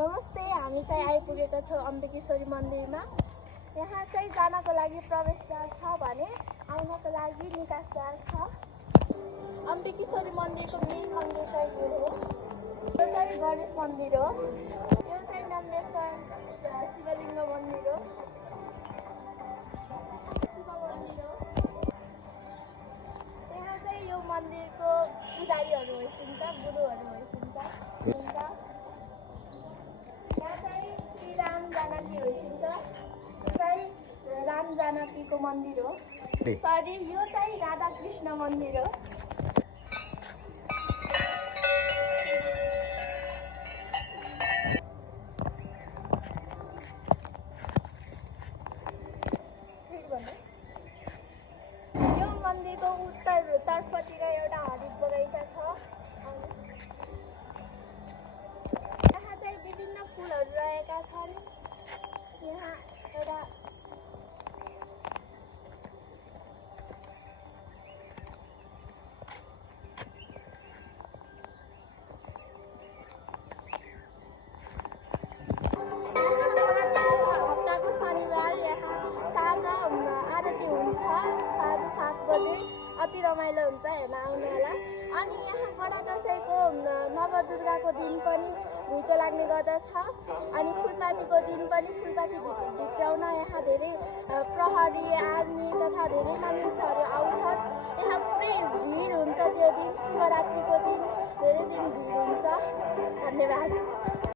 नमस्ते, हामी चाहिँ आइपुगेका छौँ अम्बिकेश्वरी मन्दिरमा। यहाँ चाहिँ जानको लागि प्रवेशद्वार छ भने आउनको लागि निकासद्वार छ। अम्बिकेश्वरी मन्दिरको मेन मन्दिर चाहिँ यो हो। यो चाहिँ गणेश मन्दिर हो। यो चाहिँ नन्देश्वर शिवलिङ्ग मन्दिर हो। शिव मन्दिर हो। यहाँ चाहिँ यो मन्दिरको पुजारीहरू होइसिन्छ, गुरुहरू होइसिन्छ। यहाँ चाहिँ श्री राम जानकी होइसिन्छ। चाहिँ राम जानकीको मन्दिर हो। सरी, यो चाहिँ राधा कृष्ण मन्दिर हो। यो मन्दिरको उत्तरतर्फतिर एउटा हरित बगैँचा छ। यहाँ चाहिँ विभिन्न फुलहरू रहेका छन्। यहाँ एउटा हप्ताको शनिबार यहाँ साँझ आरती हुन्छ। साँझ 7 बजे अति रमाइलो हुन्छ, हेर्न आउनु होला। अनि यहाँ बडा दसैँको नवदुर्गाको दिन पनि घुइँचो लाग्ने गर्दछ। अनि फुलपातीको दिन पनि फुलपाती भित्राउन यहाँ धेरै प्रहरी, आर्मी तथा धेरै मानिसहरू आउँछन्। यहाँ पुरै भिड हुन्छ त्यो दिन। शिवरात्रिको दिन धेरै दिन भिड हुन्छ। धन्यवाद।